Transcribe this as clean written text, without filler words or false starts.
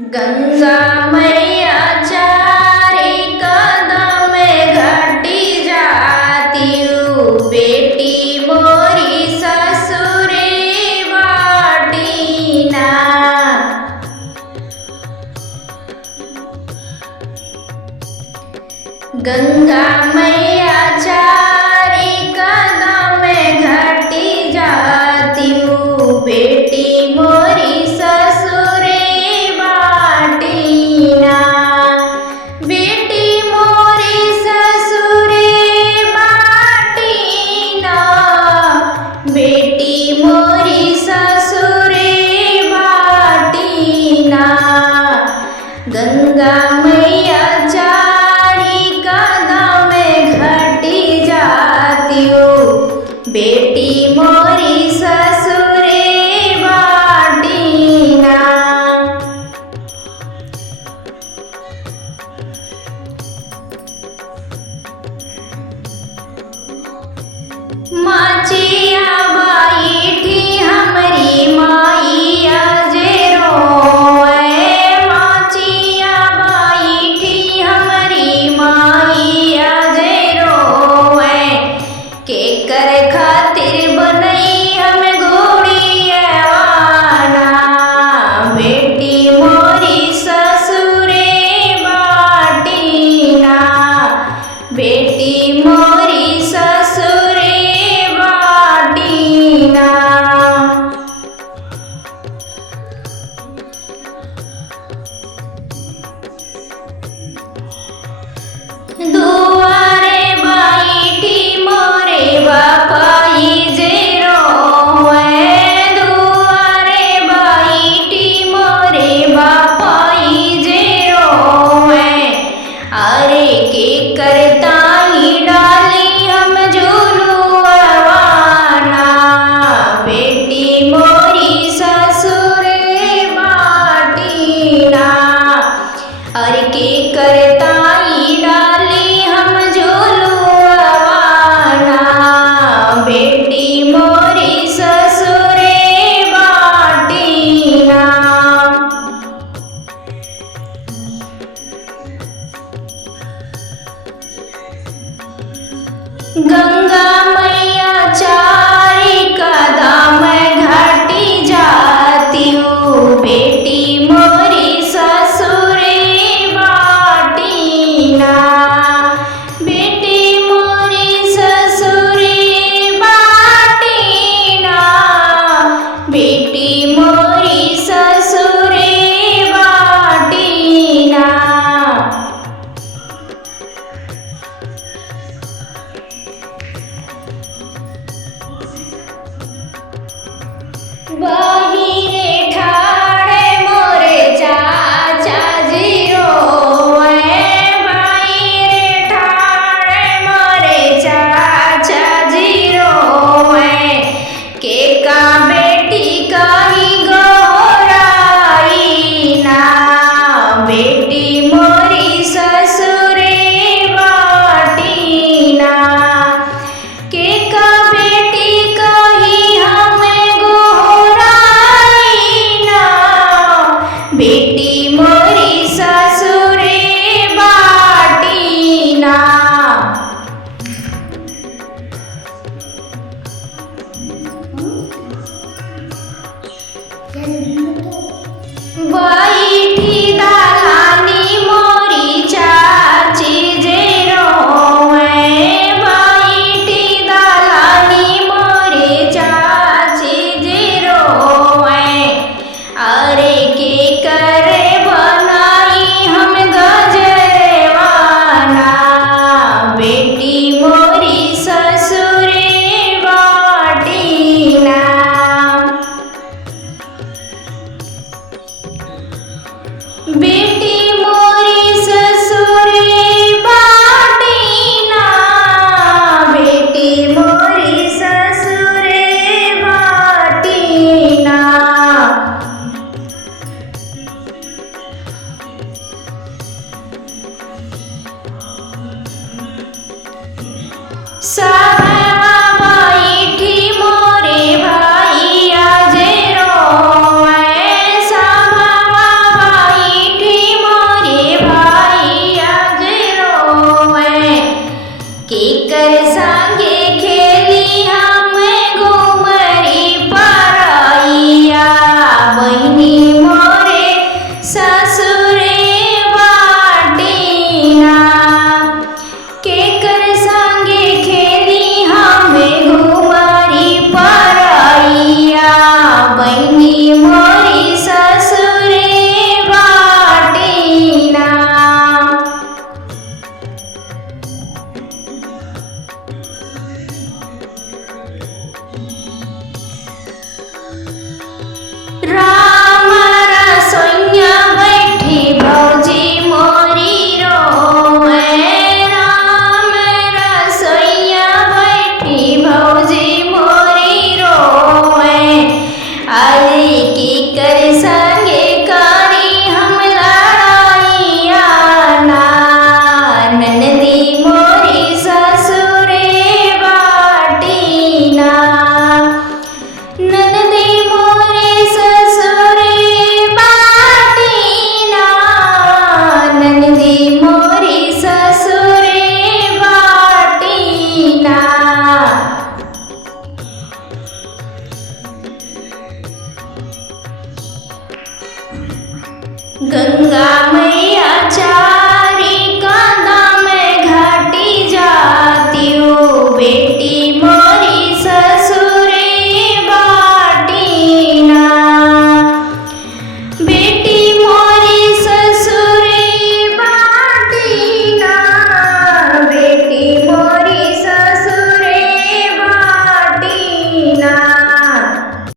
गंगा मैया चारी कदम घटी जाती बेटी मोरी ससुरे बाटीना। गंगा मैया चारी कदम घटी जाती बेटी मोरी ससुरे बाटीना। बेटी मोरी ससुरे बाटीना। बेटी मोरी ससुरे बाटीना। गंगा मैया चारी कदम घटी जाती बेटी मोरी ससुरे बाटीना। माचिया बैठी हमरी माइया जे रोए। माचिया बैठी हमरी माइया जे रोए। के कर खातिर बनई हम गुड़ियावाना। बेटी मोरी ससुरे बाटीना। बेटी मोरी ससुरे बाटीना। दुआरे बैठी मोरे बापाई जे रोए। दुआरे बैठी मोरे बापाई जे रोए। अरे के करताई डाली हम झूलुआवाना। बेटी मोरी ससुरे बाटीना। अरे के करताई डाली हम झूलुआवाना। बेटी मोरी ससुरे बाटीना। गंगा मैया चारी कदम घटी जाती बेटी मोरी ससुरे बाटीना। बेटी मोरी ससुरे बाटीना। बेटी मोरी ससुरे बाटीना। बाहिरे ठाड़े मोरे चाचा जी रोए। बाहिरे ठाड़े मोरे चाचा जी रोए। के का बेटी कही गोराईना। बेटी मोरी ससुरे बाटीना। के का बेटी कही हमें गोराईना। बेटी मोरी ससुरे बाटीना। बैठी दालानी मोरी चाची जे रोए। बैठी दालानी मोरी चाची जे रोए। अरे के करे बनाई हम गजरवाना। बेटी मोरी ससुरे बाटीना। बेटी मोरी ससुरे बाटीना। बेटी मोरी ससुरे बाटीना। साहबा बैठी मोरे भाइया जे रोए। साहबा गंगा